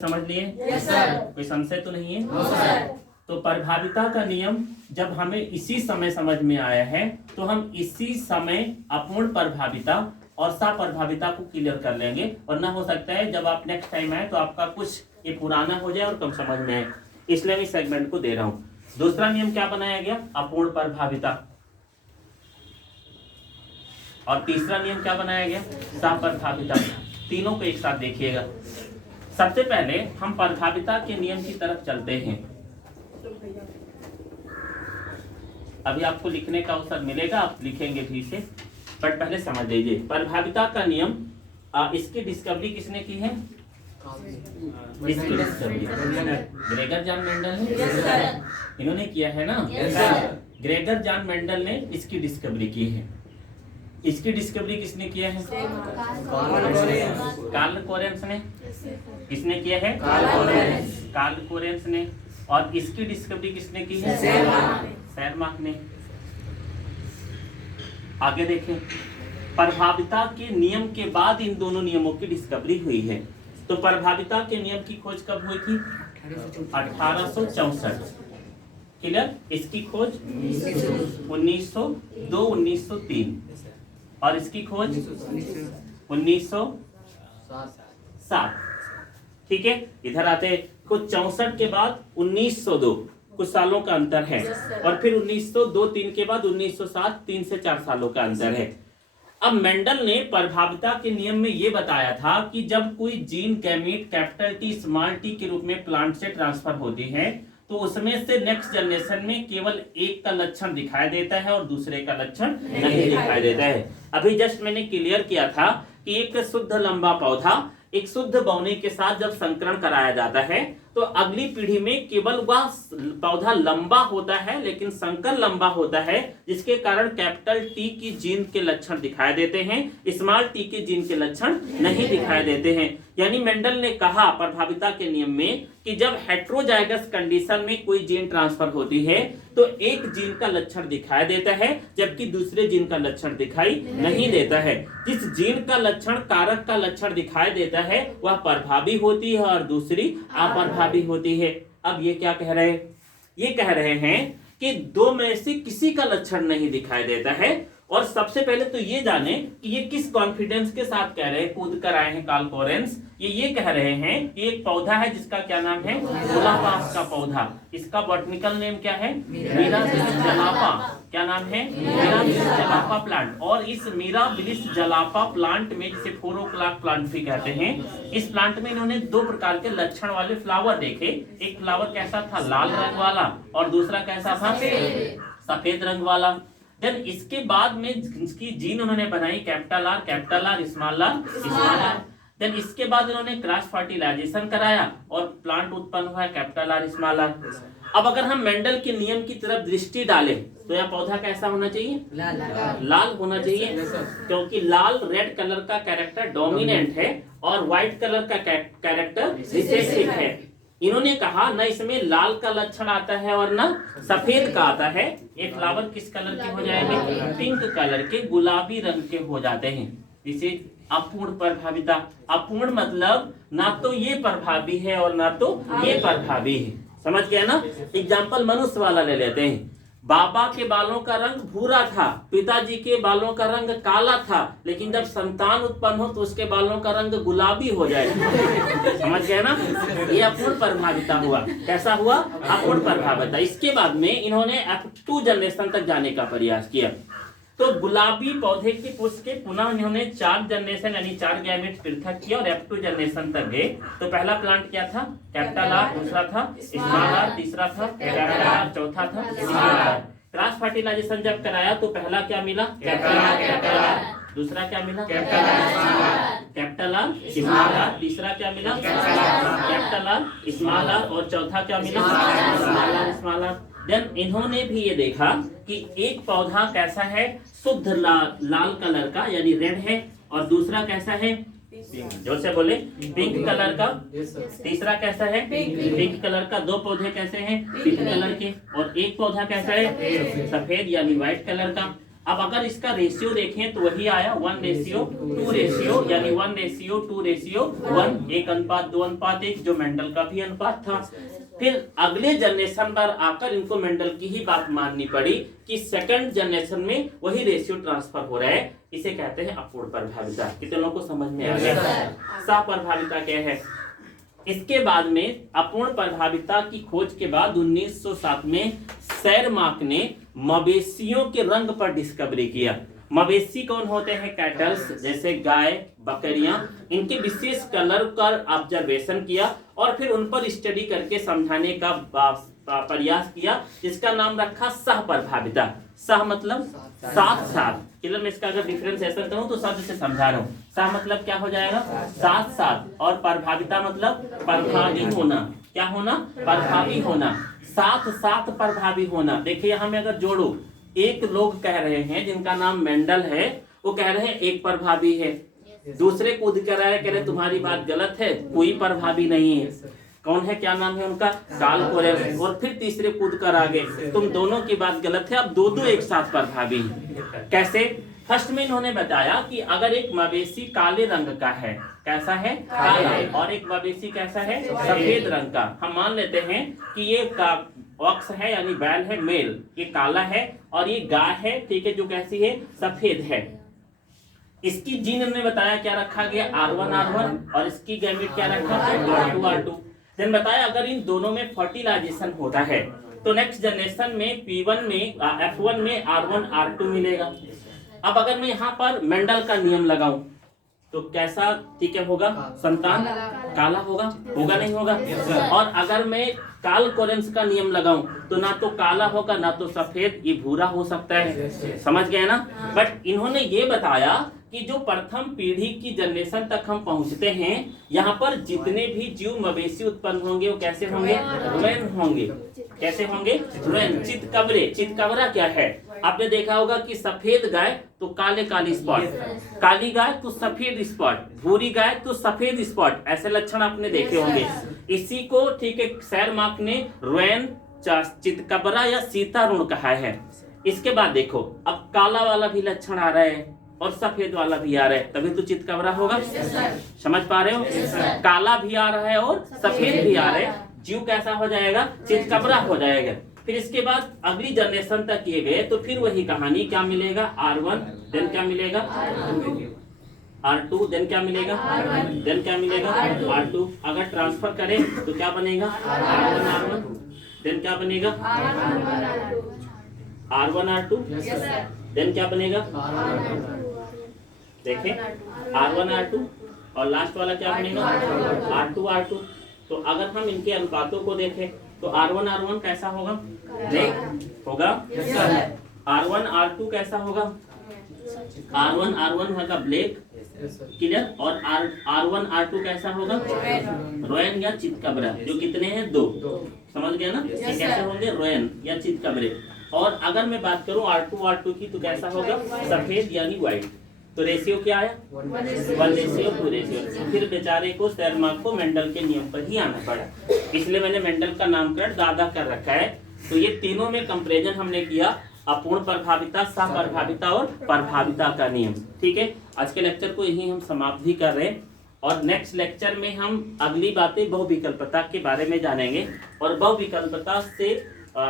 समझ लिए? Yes sir. कोई संशय तो नहीं है? No sir. तो प्रभाविता का नियम जब हमें इसी समय समझ में आया है तो हम इसी समय अपूर्ण प्रभाविता और सप्रभाविता को क्लियर कर लेंगे, वरना हो सकता है जब आप नेक्स्ट टाइम आए तो आपका कुछ ये पुराना हो जाए और कम समझ में आए, इसलिए मैं इस सेगमेंट को दे रहा हूँ। दूसरा नियम क्या बनाया गया? अपूर्ण प्रभाविता। और तीसरा नियम क्या बनाया गया? सप्रभाविता। तीनों को एक साथ देखिएगा। सबसे पहले हम प्रभाविता के नियम की तरफ चलते हैं। अभी आपको लिखने का अवसर मिलेगा, आप लिखेंगे भी इसे, बट पहले समझ लीजिए प्रभाविता का नियम। इसकी डिस्कवरी किसने की है? इसकी डिस्कवरी ग्रेगर जॉन मेंडल ने, इन्होंने किया है ना। ग्रेगर जॉन मेंडल ने इसकी डिस्कवरी की है। इसकी डिस्कवरी किसने किया है? कार्ल कोरेंस ने। किसने किया है? कार्ल कोरेंस ने। और इसकी डिस्कवरी किसने की है? शेरमार्क ने। आगे देखें, प्रभाविता के नियम के बाद इन दोनों नियमों की डिस्कवरी हुई है। तो प्रभाविता के नियम की खोज कब हुई थी? 1864। क्लियर? इसकी खोज 1902 1903 और इसकी खोज 1907। ठीक है, इधर आते कुछ 64 के बाद 1902, कुछ सालों का अंतर है। और फिर 1902-3 के बाद 1907, 3 से 4 सालों का अंतर है। अब मेंडल ने प्रभाविता के नियम में यह बताया था कि जब कोई gene gamete capital T small T के रूप में प्लांट से ट्रांसफर होती है तो उसमें से नेक्स्ट जनरेशन में केवल एक का लक्षण दिखाई देता है और दूसरे का लक्षण नहीं दिखाई देता है। अभी जस्ट मैंने क्लियर किया था कि एक शुद्ध लंबा पौधा एक शुद्ध बौने के साथ जब संकरण कराया जाता है तो अगली पीढ़ी में केवल वह पौधा लंबा होता है, लेकिन संकर लंबा होता है, जिसके कारण कैपिटल टी की जीन के लक्षण दिखाई देते हैं, स्मॉल टी के जीन के लक्षण नहीं दिखाई देते हैं। यानी मेंडल ने कहा प्रभाविता के नियम में कि जब हेट्रोजाइगस कंडीशन में कोई जीन ट्रांसफर होती है तो एक जीन का लक्षण दिखाई देता है जबकि दूसरे जीन का लक्षण दिखाई नहीं देता है। जिस जीन का लक्षण कारक का लक्षण दिखाई देता है वह प्रभावी होती है और दूसरी अप्रभावी होती है। अब ये क्या कह रहे हैं? ये कह रहे हैं कि दो में से किसी का लक्षण नहीं दिखाई देता है। और सबसे पहले तो ये जाने कि ये किस कॉन्फिडेंस के साथ कह रहे हैं, कूद कर आए हैं कार्ल कोरेंस। ये कह रहे हैं कि एक पौधा है जिसका क्या नाम है? गुलाबास का पौधा। इसका बॉटनिकल नेम क्या है? मिराबिलिस जलापा। क्या नाम है? Mirabilis जलापा plant. और इस मिराबिलिस जलापा प्लांट में, जिसे 4 o'clock प्लांट भी कहते हैं, इस प्लांट में इन्होंने 2 प्रकार के लक्षण वाले फ्लावर देखे। एक फ्लावर कैसा था? लाल रंग वाला, और दूसरा कैसा था? सफेद रंग वाला। देन इसके बाद में इसकी जीन उन्होंने बनाई capital R, small R. Then इसके बाद इन्होंने क्रॉस फर्टिलाइजेशन कराया और प्लांट उत्पन्न हुआ कैपिटल आर, स्मॉल आर। अब अगर हम मेंडल के नियम की तरफ दृष्टि डालें तो यह पौधा कैसा होना चाहिए? लाल होना चाहिए, क्योंकि लाल रेड कलर का कैरेक्टर डोमिनेंट है और व्हाइट कलर का कैरेक्टर रिसेसिव है। इन्होंने कहा न इसमें लाल का लक्षण आता है और न सफेद का आता है। ये फ्लावर किस कलर के हो जाएंगे? पिंक कलर के, गुलाबी रंग के हो जाते हैं। इसे अपूर्ण प्रभाविता। अपूर्ण मतलब ना तो ये प्रभावी है और ना तो ये प्रभावी है। समझ गया ना? एग्जाम्पल मनुष्य वाला ले लेते हैं। बाबा के बालों का रंग भूरा था, पिताजी के बालों का रंग काला था, लेकिन जब संतान उत्पन्न हो तो उसके बालों का रंग गुलाबी हो जाएगा। समझ गए ना? ये अपूर्ण प्रभाविता हुआ। कैसा हुआ? अपूर्ण प्रभाविता। इसके बाद में इन्होंने F2 जनरेशन तक जाने का प्रयास किया। तो गुलाबी पौधे के पुष्प के पुनः इन्होंने 4 जनरेशन यानी 4 गैमेट पृथक किया और F2 जनरेशन तक गए। तो पहला प्लांट क्या था? कैपिटल आर, दूसरा था स्मॉल आर, तीसरा था कैपिटल आर, चौथा था स्मॉल आर। क्रॉस फर्टिलाइजेशन जब कराया तो पहला क्या मिला? Capital R. दूसरा क्या मिला? Capital R, small R. तीसरा क्या मिला? Capital R, small R. और चौथा क्या मिला? Small R, small R. Then इन्होंने भी ये देखा कि एक पौधा कैसा है? शुद्ध लाल कलर का यानी रेड है, और दूसरा कैसा है? जोर से बोले। पिंक कलर का। तीसरा कैसा है? पिंक कलर का। 2 पौधे कैसे हैं? पिंक कलर के। और एक पौधा कैसा है? सफेद यानी व्हाइट कलर का। अब अगर इसका रेशियो देखें तो वही आया 1:2 रेशियो, यानी 1:2 रेशियो 1, 1:2:1 जो मेंडल का भी अनुपात था। फिर अगले जनरेशन पर आकर इनको मेंडल की ही बात माननी पड़ी कि सेकंड जनरेशन में वही रेशियो ट्रांसफर हो रहा है। इसे कहते हैं अपूर्ण प्रभाविता। कितने लोगों को समझ में आ गया? सहप्रभाविता क्या है? इसके बाद में अपूर्ण प्रभाविता की खोज के बाद 1907 में शेरमार्क ने मवेशियों के रंग पर डिस्कवरी किया। मवेशी कौन होते हैं? कैटल्स, जैसे गाय, बकरियां, इनके विशेष कलर का ऑब्जर्वेशन किया और फिर उन पर स्टडी करके समझाने का प्रयास किया, जिसका नाम रखा सहप्रभाविता। सह मतलब साथ साथ। चलो मैं इसका अगर डिफरेंशिएशन करूं तो शब्द से समझा रहा हूं। सह मतलब क्या हो जाएगा? साथ साथ, और प्रभाविता मतलब प्रभावी होना। क्या होना? प्रभावी होना, साथ साथ प्रभावी होना। देखिए यहां में अगर जोड़ो, एक लोग कह रहे हैं जिनका नाम मेंडल है, वो कह रहे हैं एक प्रभावी है, दूसरे कूद कर रहे कह रहे तुम्हारी बात गलत है, कोई प्रभावी नहीं है। कौन है? क्या नाम है उनका? कार्ल कोरेल्स। और फिर तीसरे कूद कर आगे, तुम दोनों की बात गलत है, अब दो एक साथ प्रभावी। कैसे? फर्स्ट में इन्होंने बताया कि अगर एक मवेशी काले रंग का है, कैसा है? काला, और एक मवेशी कैसा है? सफेद रंग का। हम मान लेते हैं कि ये ऑक्स है यानी बैल है, मेल, ये काला है, और ये गाय है, ठीक है, जो कैसी है? सफेद है। इसकी जीन हमने बताया क्या रखा गया? R1 और इसकी गैमेट क्या रखा? R2। देन बताया अगर इन दोनों में फर्टिलाइजेशन होता है तो नेक्स्ट जनरेशन में P1 में F1 में R1 R2 मिलेगा। अब अगर मैं यहाँ पर मेंडल का नियम लगाऊं तो कैसा, ठीक है, होगा? संतान काला होगा? होगा नहीं होगा? और अगर मैं कार्ल कोरेल्स का नियम लगाऊं तो ना तो काला होगा ना तो सफेद, ये भूरा हो सकता है। समझ गए ना? बट इन्होंने ये बताया कि जो प्रथम पीढ़ी की जनरेशन तक हम पहुंचते हैं, यहाँ पर जितने भी जीव मवेशी उत्पन्न होंगे वो कैसे होंगे? रैन होंगे। कैसे होंगे? रैन। चितकबरे। चितकबरा क्या है? आपने देखा होगा कि सफेद गाय तो काले काली स्पॉट, काली गाय तो सफेद स्पॉट, भूरी गाय तो सफेद स्पॉट, ऐसे लक्षण आपने देखे होंगे। इसी को, ठीक है, शेरमार्क ने रैन, चितकबरा या सीतारुण कहा है। इसके बाद देखो अब काला वाला भी लक्षण आ रहा है और सफेद वाला भी आ रहा है, तभी तो चितकबरा होगा। समझ पा रहे हो? काला भी आ रहा है और सफेद भी आ रहा है, जीव कैसा हो जाएगा? चितकबरा हो जाएगा। फिर इसके बाद अगली जनरेशन तक किए गए तो फिर वही कहानी, क्या मिलेगा? R1, देन क्या मिलेगा? R2, देन क्या मिलेगा? देन क्या मिलेगा? R2। अगर ट्रांसफर करें तो क्या बनेगा? R1 देन क्या बनेगा? R1 R2 देन क्या बनेगा? देखें R1 R2 और लास्ट वाला क्या बनेगा? R2 R2। तो अगर हम इनके अनुपातों को देखें तो R1 R1 कैसा होगा? ब्लैक होगा। R1 R2 कैसा होगा? R1 R1 होगा ब्लैक, क्लियर। और R1 R2 कैसा होगा? रोयन या चितकबरा, जो कितने हैं? 2। समझ गया ना? कैसे होंगे? रोयन या चितकबरे। और अगर मैं बात करूं R2 की तो कैसा होगा? सफेद यानी व्हाइट। तो रेशियो क्या आया? 1:2 रेशियो। फिर बेचारे को शेरमार्क को मेंडल के नियम पर ही आना पड़ा, इसलिए मैंने मेंडल का नामकरण दादा कर रखा है। तो ये तीनों में कंपैरिजन हमने किया, अपूर्ण प्रभाविता, सहप्रभाविता और प्रभाविता का नियम। ठीक है, आज के लेक्चर को यही हम समाप्त भी कर रहे हैं और नेक्स्ट लेक्चर में हम अगली बातें बहुविकल्पता के बारे में जानेंगे और बहुविकल्पता से